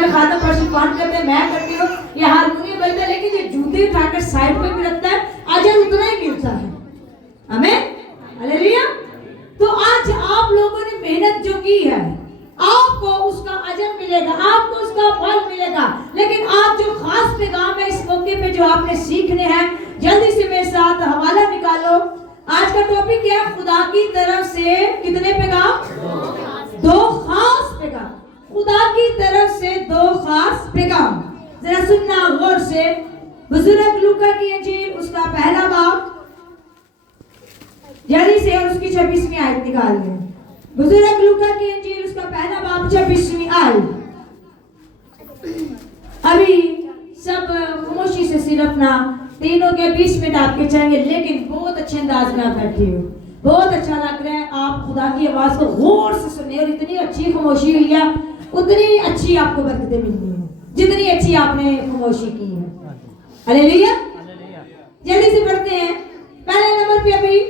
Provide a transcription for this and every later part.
में खाना पान करते हैं, मैं करती हूँ, ये हारमोनियम बजता है, लेकिन ये जूते उठाकर साइड में भी रखता है, अजर उतना ही मिलता है। आमीन, हालेलुया। तो आज आप लोगों ने मेहनत जो की है, आपको उसका अजर मिलेगा, आपको उसका फल मिलेगा। लेकिन आज जो खास पैगाम है इस मौके पे जो आपने सीखने हैं, जल्दी से मेरे साथ हवाला निकालो। आज का टॉपिक क्या है? खुदा की तरफ से कितने पैगाम? दो खास पैगाम। खुदा की तरफ से दो खास पैगाम। जरा सुनना गौर से। बुजुर्ग लूका की इंजील उसका पहला बाब जल्दी से और उसकी 26वीं आयत निकाल लें। बुजुर्ग लूका की इंजील उसका पहला बाब 26वीं आयत। अभी सब खामोशी से सिर्फ ना तीनों के 20 मिनट आपके चाहिए, लेकिन बहुत अच्छे अंदाज में आप बैठे हो, बहुत अच्छा लग रहा है। आप खुदा की आवाज को गौर से सुने और इतनी अच्छी खामोशी हुई है, उतनी अच्छी आपको बरकतें मिलनी है जितनी अच्छी आपने खामोशी की है। हालेलुया। जल्दी से पढ़ते हैं। पहले नंबर पे अभी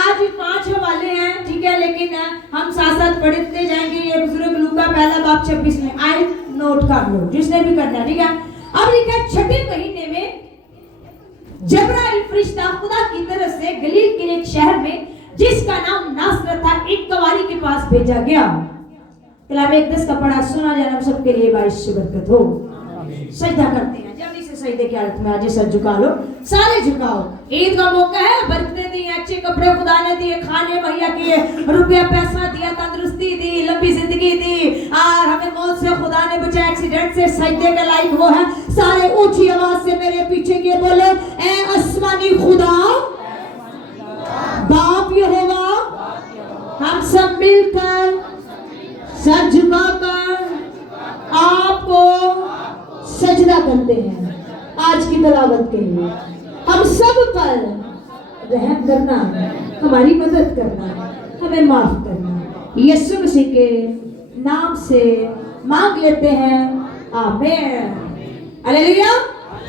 आज 5 हवाले हैं, ठीक है, लेकिन हम साथ साथ पढ़ते जाएंगे। ये बुजुर्ग लूका पहला बाब 26 में आयत नोट कर लो जिसने भी करना, ठीक है। अब लिखा है 6ठे महीने में जब्राइल फरिश्ता खुदा की तरफ से गलील के एक शहर में जिसका नाम नासरत था एक कवारी के पास भेजा गया। कलाम इकदस का पढ़ा सुना जाना हम सबके लिए बाइश बरकत हो। सजदा करते हैं, जल्दी से सजदे की हालत में आज सर झुका लो, सारे झुकाओ। ईद का मौका है, बरकतें दी, अच्छे कपड़े खुदा ने दिए, खाने मुहैया किए, रुपया पैसा दिया, तंदुरुस्ती दी, लंबी जिंदगी दी, और हमें मौत से खुदा ने बचाया, एक्सीडेंट से। सजदे के लायक वो है। सारे ऊंची आवाज से मेरे पीछे के बोलो, ए आसमानी खुदा बाप यहोवा, हम सब मिलकर सर झुकाकर आपको सजदा करते हैं आज की तलावत के लिए। हम सब पर रहम करना, हमारी मदद करना, हमें माफ करना। यीशु मसीह के नाम से मांग लेते हैं, आमीन। हालेलुया।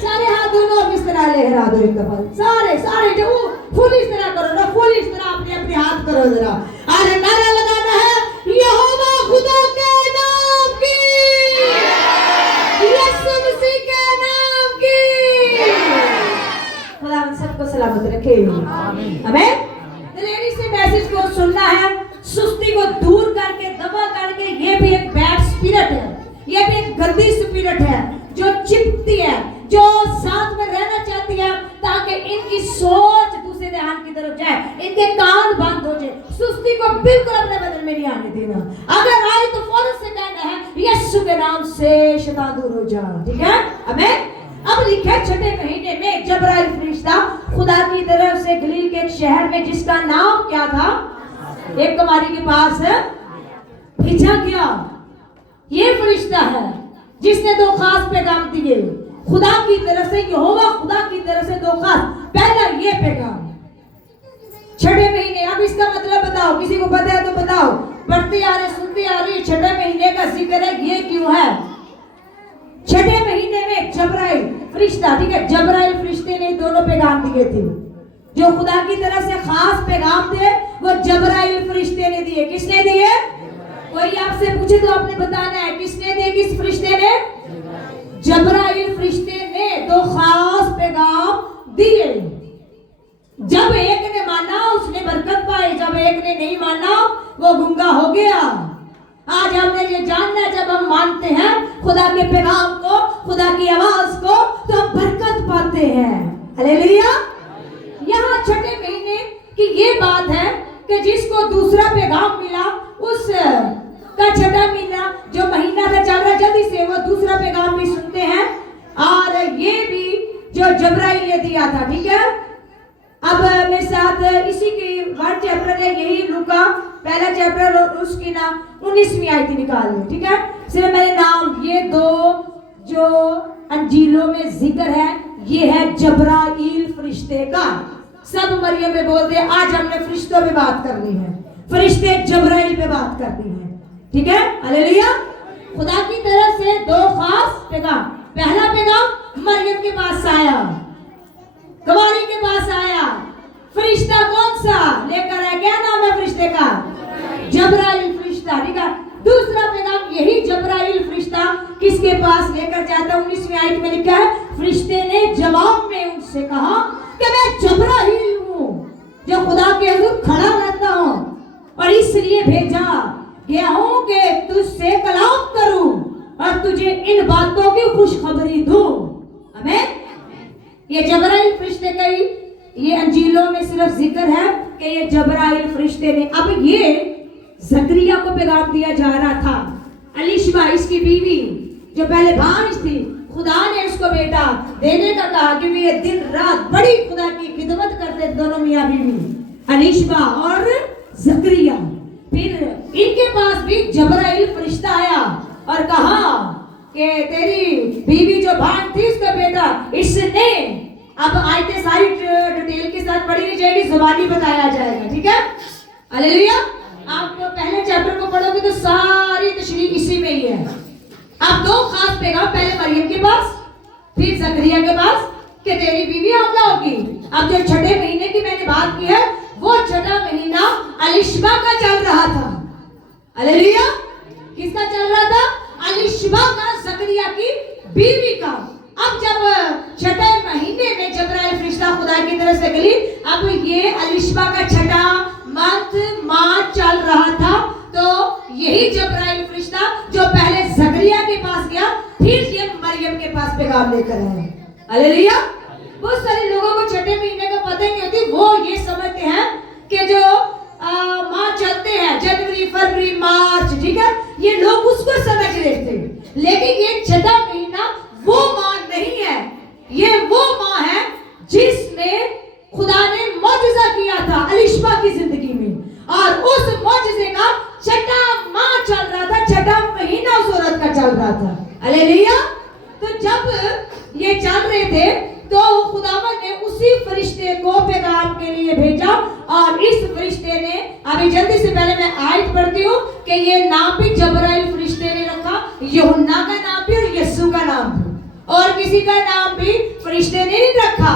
सारे हाथ दोनों इस तरह लहरा दो एक दफा, सारे सारे जो फुल इस तरह करो ना, फुल इस तरह अपने अपने हाथ करो जरा। अरे नारा लगाना है, यहोवा खुदा के नाम की, यीशु मसीह के नाम की। खुदा हम सबको सलामत रखे। आमीन। दिलेरी से मैसेज को सुनना है, सुस्ती को दूर करके दबा करके। ये भी एक बैड स्पिरिट है, ये भी एक गंदी स्पिरिट है जो चिपकती है, जो साथ में रहना चाहती है ताकि इनकी सोच दूसरे ध्यान की तरफ जाए, इनके कान बंद हो जाए। सुस्ती को बिल्कुल अपने बदन में नहीं आने देना। अगर आए तो फौरन से कहना है, यीशु के नाम से शैतान दूर हो जा, ठीक है। आमीन। अब लिखा है 6ठे महीने में जब्राइल फरिश्ता खुदा की तरफ से गलील के एक शहर में जिसका नाम क्या था, एक कुमारी के पास भेजा गया। ये फरिश्ता है जिसने दो खास पैगाम दिए खुदा की तरफ से, यहोवा खुदा की तरफ से दो खास। पहला ये पैगाम 6ठे महीने। अब इसका मतलब बताओ, किसी को पता है तो बताओ। पढ़ते आ रहे, सुनते आ रहे, 6ठे महीने का जिक्र है, ये क्यों है? 6ठे महीने में जब्राइल फरिश्ता, ठीक है, जब्राइल फरिश्ते ने दोनों पैगाम दिए थे। जो खुदा की तरफ से खास पैगाम थे वो जब्राइल फरिश्ते ने दिए। किसने दिए? कोई आपसे पूछे तो आपने बताना है किसने दिए, किस फरिश्ते ने? जब्राइल फरिश्ते ने दो खास पैगाम दिए। जब एक ने माना उसने बरकत पाई, जब एक ने नहीं माना वो गुंगा हो गया। आज हमने ये जानना है, जब हम मानते हैं खुदा के पैगाम को, खुदा की आवाज को, तो हम बरकत पाते हैं। हालेलुया। यहाँ 6ठे महीने की ये बात है कि जिसको दूसरा पैगाम मिला उस का 6ठा महीना जो महीना था चल रहा, जल्दी से वो दूसरा पैगाम भी सुनते हैं। और ये भी जो जब्राइल ने दिया था, ठीक है। अब मेरे साथ इसी की 1 चैप्टर है, यही लूका पहला चैप्टर और उसकी ना 19वीं आयत निकाल लो, ठीक है। सिर्फ मेरे नाम ये दो जो अंजीलों में जिक्र है, ये है जब्राइल फरिश्ते का। सब मरियम में बोलते हैं, आज हमने फरिश्तों पे बात करनी है, फरिश्ते जब्राइल पे बात करनी है, ठीक है। हालेलुया। खुदा की तरफ से दो खास पैगाम। पहला पैगाम मरियम के पास आया, कुंवारी के पास आया। फरिश्ता कौन सा लेकर आया? क्या नाम है फरिश्ते का? जब्राइल फरिश्ता, ठीक है। दूसरा पैगाम यही जब्राइल फरिश्ता किस इसके पास लेकर जाता। 19वीं आयत में लिखा है, फरिश्ते ने जवाब में उनसे कहा कि मैं जबराइल हूँ जो खुदा के हुजूर खड़ा रहता हूँ और इसलिए भेजा गया हूँ कि तुझसे कलाम करूं और तुझे इन बातों की खुशखबरी दूं। आमीन। ये जबराइल फरिश्ते का ही ये अंजीलों में सिर्फ जिक्र है कि ये जबराइल फरिश्ते ने, अब ये जकरिया को पैगाम दिया जा रहा था। अलीशबा इसकी बीवी जो पहले भांज थी, खुदा ने उसको बेटा देने का कहा क्योंकि ये दिन रात बड़ी खुदा की खिदमत करते दोनों मियां बीवी, अलीशबा और जकरिया। फिर इनके पास भी जबराइल फरिश्ता आया और कहा कि तेरी बीवी जो भांज थी उसका बेटा इसने, अब आयतें सारी डिटेल के साथ पढ़ी नहीं जाएगी, जुबानी बताया जाएगा, ठीक है। हालेलुया। आप पहले चैप्टर को पढ़ोगे तो सारी तशरीह इसी में ही है। अब दो खास पैगाम, पहले मरियम के पास फिर जकरिया के पास कि तेरी बीवी हमला होगी। अब जो छठे महीने की मैंने बात की है वो छठा महीना अलीशबा का चल रहा था। हालेलुया। किसका चल रहा था? अलीशबा का, जकरिया की बीवी का। अब जब छठे महीने में जबराइल फरिश्ता खुदा की तरफ से गली, अब ये अलीशबा का छठा माह चल रहा था, तो यही जबराइल फरिश्ता जो पहले जकरिया के पास गया फिर ये मरियम के पास पैगाम लेकर आया। हालेलुया। बहुत सारे लोगों को छठे महीने का पता ही नहीं होती, वो ये समझते हैं कि जो माह चलते हैं जनवरी फरवरी मार्च, ठीक है, ये लोग उसको समझ रहे थे, लेकिन ये छठा महीना वो माह नहीं है, ये वो माह है जिसमें खुदा ने मौजज़ा किया था अलीशबा की जिंदगी में, और उस मौजज़े का छठा माह चल रहा था, छठा महीना उस औरत का चल रहा था। हालेलुया। तो जब ये चल रहे थे तो खुदावन ने उसी फरिश्ते को पैगाम के लिए भेजा, और इस फरिश्ते ने, अभी जल्दी से पहले मैं आयत पढ़ती हूँ कि ये नाम भी जबराइल फरिश्ते ने रखा, यूहन्ना का नाम भी और यीशु का नाम भी, और किसी का नाम भी फरिश्ते ने नहीं रखा,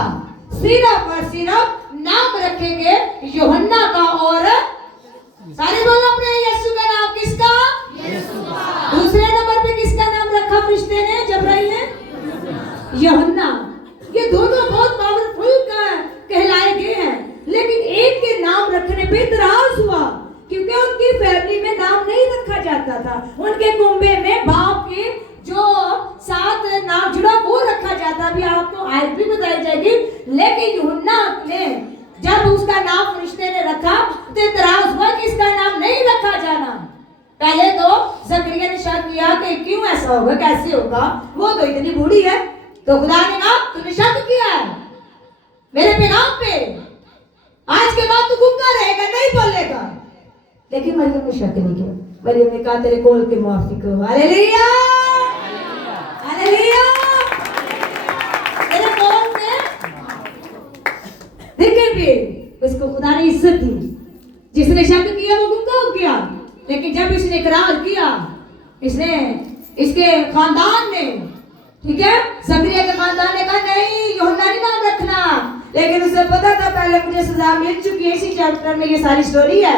सिर्फ और सिर्फ नाम रखेंगे यूहन्ना का, और सारे बोलो अपने यीशु का नाम। किसका? यीशु का। दूसरे नंबर पे किसका नाम रखा फरिश्ते ने, जबराइल ने? यूहन्ना। ये दोनों बहुत पावरफुल कहलाए गए हैं, लेकिन एक के नाम रखने पे इतराज हुआ क्योंकि उनकी फैमिली में नाम नहीं रखा जाता था। उनके कुंबे में बाप के जो साथ नाम जुड़ा वो रखा जाता, भी आपको आयत भी बताई जाएगी। लेकिन यूहन्ना ने जब उसका नाम फरिश्ते ने रखा तो इतराज हुआ कि इसका नाम नहीं रखा जाना। पहले तो जकरिया ने शक किया कि क्यों ऐसा होगा, कैसे होगा, वो तो इतनी बूढ़ी है। तो खुदा ने कहा तूने शक किया है मेरे पैगाम पे, आज के बाद तू गुंगा रहेगा, नहीं बोलेगा। लेकिन मरियम ने शक नहीं किया, मरियम ने कहा तेरे कौल के मुआफिक हो। हालेलुया। हालेलुया। तेरे कौल में देखे भी उसको खुदा ने इज्जत दी। जिसने शक किया वो गुंगा हो गया, लेकिन जब इसने इकरार किया, इसने इसके खानदान ने, ठीक है, जकरिया के खानदान ने कहा नहीं यूहन्ना नहीं नाम रखना, लेकिन उसे पता था पहले मुझे सजा मिल चुकी है, इसी चैप्टर में ये सारी स्टोरी है।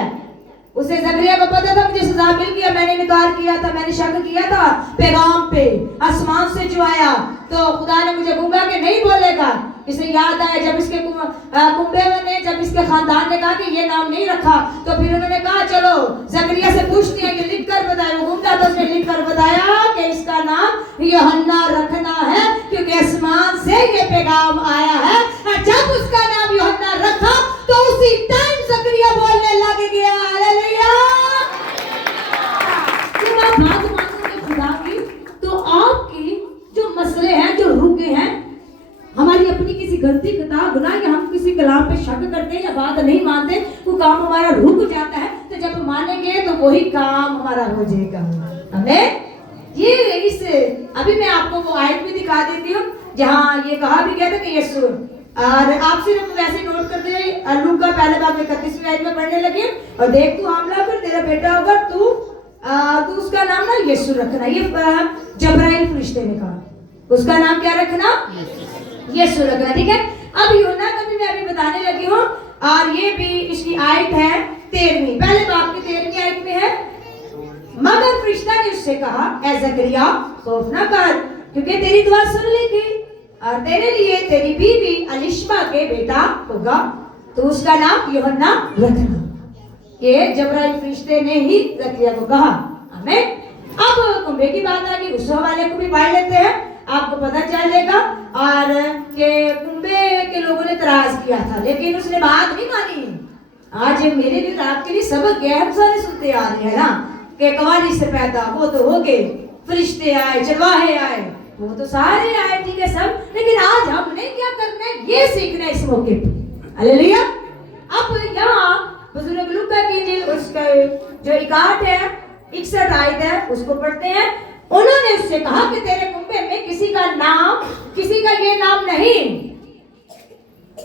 उसे जकरिया को पता था मुझे सजा मिल गया, मैंने इनकार किया था, मैंने शक किया था पैगाम पे, आसमान से जो आया, तो खुदा ने मुझे गुंगा के नहीं बोलेगा। इसे याद आया जब इसके कुंबे ने, जब इसके खानदान ने कहा कि ये नाम नहीं रखा, तो फिर उन्होंने कहा चलो जकरिया से पूछते हैं, ये लिख कर बताया। वो गुंगा तो उसने लिख कर बताया कि इसका नाम यूहन्ना रखना है क्योंकि आसमान से ये पैगाम आया है। और जब उसका नाम यूहन्ना रखा तो उसी टाइम जकरिया बोलने लग गया। हालेलुया। जब आप बात मानोगे खुदा की, तो आपके जो मसले हैं, जो रुके हैं, हमारी अपनी किसी गलती का गुनाह या हम किसी कलाम पे शक करते हैं या बात नहीं मानते, वो काम हमारा रुक जाता है, तो जब मानेंगे तो वही काम हमारा हो जाएगा। आमीन। ये इस अभी मैं आपको वो आयत भी दिखा देती हूँ जहाँ ये कहा भी गया था कि यीशु, और आप सिर्फ वैसे नोट करते रहिए, लूका पहले बात में 31वीं आयत में पढ़ने लगे, और देख तू हमला कर तेरा बेटा होगा, तू उसका नाम ना यीशु रखना। ये जबराइल फरिश्ते ने कहा, उसका नाम क्या रखना? यीशु रखना, ठीक है। अब यूहन्ना का भी मैं अभी बताने लगी हूँ, और ये भी इसकी आयत है 13वीं, पहले बाप की 13वीं आयत में है, मगर फरिश्ता ने उससे कहा, ए जकरिया खौफ ना कर, क्योंकि तेरी दुआ सुन ली गई और तेरे लिए तेरी बीवी अलिशबा के बेटा होगा, तो उसका नाम यूहन्ना रखना। ये जबराइल फरिश्ते ने ही जकरिया को कहा। आमीन। अब कुंबे की बात आ गई, उस हवाले को भी पढ़ लेते हैं, आपको पता चलेगा। और के कुंबे के लोगों ने तराज किया था, लेकिन उसने बात नहीं मानी। आज मेरे लिए आपके लिए सबक गैर सारे सुनते आ रहे हैं ना, कि कवाली से पैदा वो तो हो गए, फरिश्ते आए, चरवाहे आए, वो तो सारे आए, ठीक है सब, लेकिन आज हमने क्या करना है ये सीखना है इस मौके पे। हालेलुया। अब यहाँ बुजुर्ग लूका की इंजील उसका जो 61 है 61 आयत है उसको पढ़ते हैं। उन्होंने उससे कहा कि तेरे कुंबे में किसी का ये नाम नहीं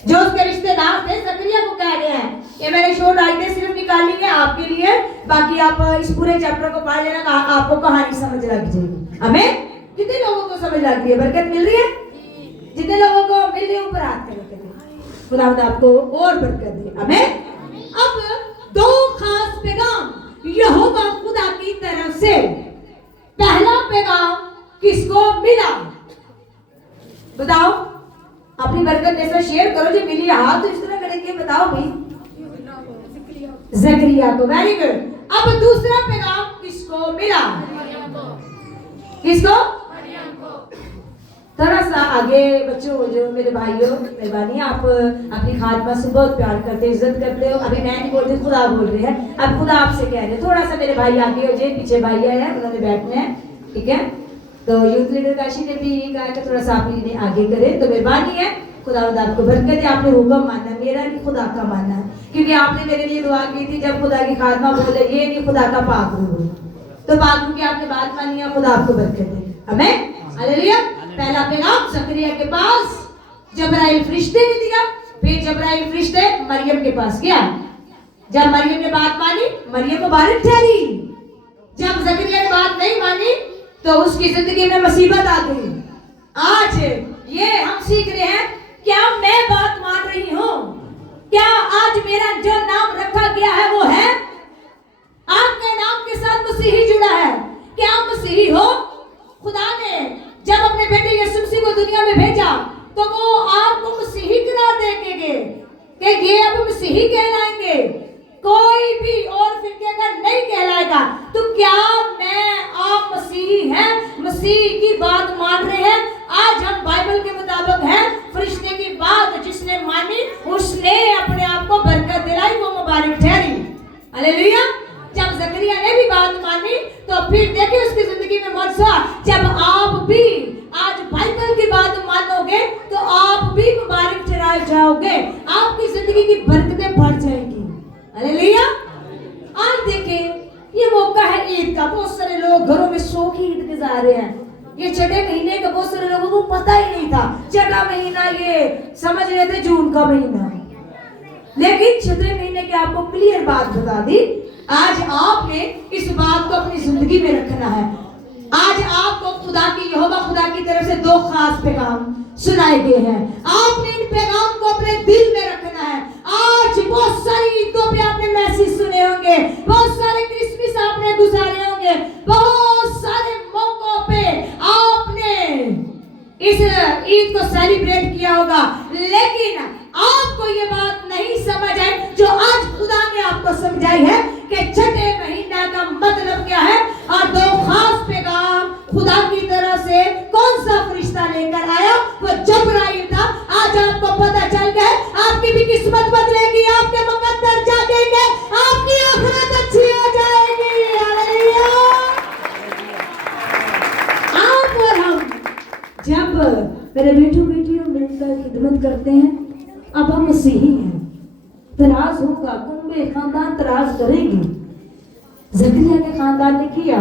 जो उसके रिश्तेदार थे जकरिया को कह रहे हैं। ये मैंने शॉर्ट आयतें सिर्फ निकाली है आपके लिए, बाकी आप इस पूरे चैप्टर को पढ़ लेना, आपको कहानी समझ लग जाएगी। हमें कितने लोगों को समझ लग रही है, बरकत मिल रही है? जितने लोगों को मिल रही है ऊपर हाथ करके खुदा आपको और बरकत दे। हमें अब दो खास पैगाम यहोवा खुदा की तरफ से। पहला पैगाम किसको मिला बताओ? अपनी बरकत जैसा शेयर करो, जो मिली हाथ तो इस तरह करेंगे, बताओ भाई। जकरिया को। Very good. अब दूसरा पैगाम किसको मिला? किसको? थोड़ा सा आगे बच्चों, जो मेरे भाइयों मेहरबानी, आप अपनी खातमा से बहुत प्यार करते इज्जत करते हो। अभी मैं नहीं बोलती, खुदा बोल रहे हैं, अब खुदा आपसे कह रहे हैं, थोड़ा सा मेरे भाई आगे हो जाए, पीछे भाई आए हैं उन्होंने बैठने हैं, ठीक है? तो यूथ लीडर काशी ने भी कहा कि थोड़ा सा आप इन्हें आगे करें, तो मेहरबानी है, खुदा आपको बरकत है। आपने हुक्म माना, मेरा नहीं खुदा का माना है, क्योंकि आपने मेरे लिए दुआ की थी जब खुदा की खातमा बोले ये नहीं खुदा का पाक रूह, तो पाक रूह की आपने बात मानी है, खुदा आपको बरकत दे। हमें हालेलुया। पहला पैगाम जकरिया के पास जबराइल फरिश्ते ने दिया, फिर जबराइल फरिश्ते मरियम के पास गया। जब मरियम ने बात मानी, मरियम मुबारक ठहरी। जब जकरिया ने बात नहीं मानी तो उसकी जिंदगी में मुसीबत आ गई। आज ये हम सीख रहे हैं, क्या मैं बात मान रही हूँ? क्या आज मेरा जो नाम रखा गया है वो है? आपके नाम के साथ मसीही जुड़ा है। क्या आप मसीही हो? खुदा ने जब अपने बेटे यीशु मसीह को दुनिया में भेजा तो वो आपको मसीही करार देंगे कि ये अब मसीही कहलाएंगे, कोई भी और फिर का नहीं कहलाएगा। तो क्या मैं आप मसीही हैं? मसीह की बात मान रहे हैं? आज हम बाइबल के मुताबिक हैं, फरिश्ते की बात जिसने मानी उसने अपने आप को बरकत दिलाई, वो मुबारक ठहरी। हालेलुया। जब जकरिया ने भी बात मानी तो फिर देखिए उसकी जिंदगी में मौजूद, जब आप भी आज बाइबल की बात मानोगे तो आप भी मुबारक ठहराए जाओगे, आपकी जिंदगी की बरकतें बढ़ जाएंगी। हालेलुया। आज देखें ये मौका है ईद का, बहुत सारे लोग घरों में सो की ईद गुजार रहे हैं। ये छठे महीने का बहुत सारे लोगों को पता ही नहीं था। छठा महीना ये समझ रहे थे जून का महीना, लेकिन छठे महीने की आपको क्लियर बात बता दी। आज आपने इस बात को अपनी जिंदगी में रखना है। आज आपको खुदा की यहोवा खुदा की तरफ से दो खास पैगाम सुनाए गए हैं, आपने इन पैगाम को अपने दिल में रखना है। आज बहुत सारी ईदों पे आपने मैसेज सुने होंगे, बहुत सारे क्रिसमस आपने गुजारे होंगे, बहुत सारे मौकों पे आपने इस ईद को सेलिब्रेट किया होगा, लेकिन आपको ये बात नहीं समझ आई जो आज खुदा ने आपको समझाई है कि छठे महीना का मतलब क्या है। और दो खास पैगाम खुदा की तरफ से कौन सा फरिश्ता लेकर आया? वो जबराइल था। आज आपको पता चल गया, आपकी भी किस्मत बदलेगी, आपके मुकद्दर जागेंगे, आपकी आखिरत अच्छी हो जाएगी। हालेलुया। आप और हम जब मेरे बेटों बेटियों मिलकर खिदमत करते हैं, अब हम मसीही हैं, तराज होगा, कुंबे खानदान तराज करेंगे। जकरिया के खानदान ने किया,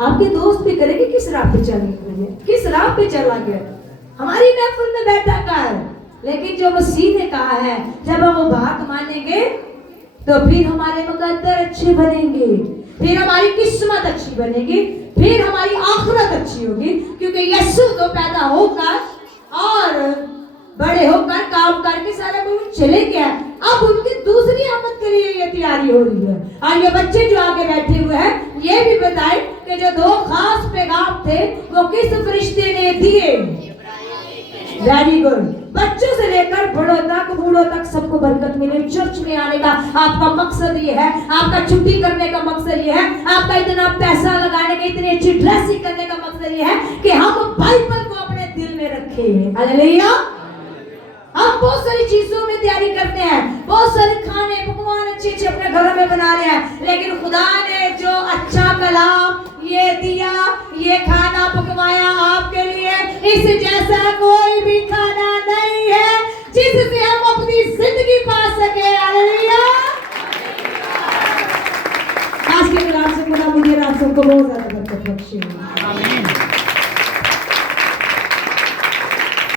आपके दोस्त भी करेंगे। किस राह पे चलेंगे, किस राह पे चला गया? हमारी महफिल में बैठा कर, लेकिन जो मसीह ने कहा है जब हम वो बात मानेंगे तो फिर हमारे मुकद्दर अच्छे बनेंगे, फिर हमारी किस्मत अच्छी बनेगी, फिर हमारी आखिरत अच्छी होगी। क्योंकि यीशु तो पैदा होकर और बड़े होकर काम करके सारा कुछ चले गया, अब उनकी दूसरी आमद के लिए ये तैयारी हो रही है। और ये बच्चे जो आगे बैठे हुए हैं ये भी बताए कि जो 2 खास पैगाम थे वो किस फरिश्ते ने दिए। Very good. बच्चों से लेकर बूढ़ों तक सबको बरकत मिले। चर्च में आने का आपका मकसद ये है, आपका छुट्टी करने का मकसद ये है, आपका इतना पैसा लगाने का, इतनी अच्छी ड्रेसिंग करने का मकसद ये है कि हम बाइबल को अपने दिल में रखें। हालेलुया। हम बहुत सारी चीजों में तैयारी करते हैं, बहुत सारे खाने पकवान अच्छे अच्छे अपने घरों में बना रहे हैं, लेकिन खुदा ने जो अच्छा कलाम ये दिया, ये खाना पकवाया आपके लिए, इस जैसा कोई भी खाना नहीं है जिससे हम अपनी जिंदगी पा सके। हालेलुया। आज के कलाम से खुदा मुझे आप सबको बहुत ज्यादा बरकत बख्शे।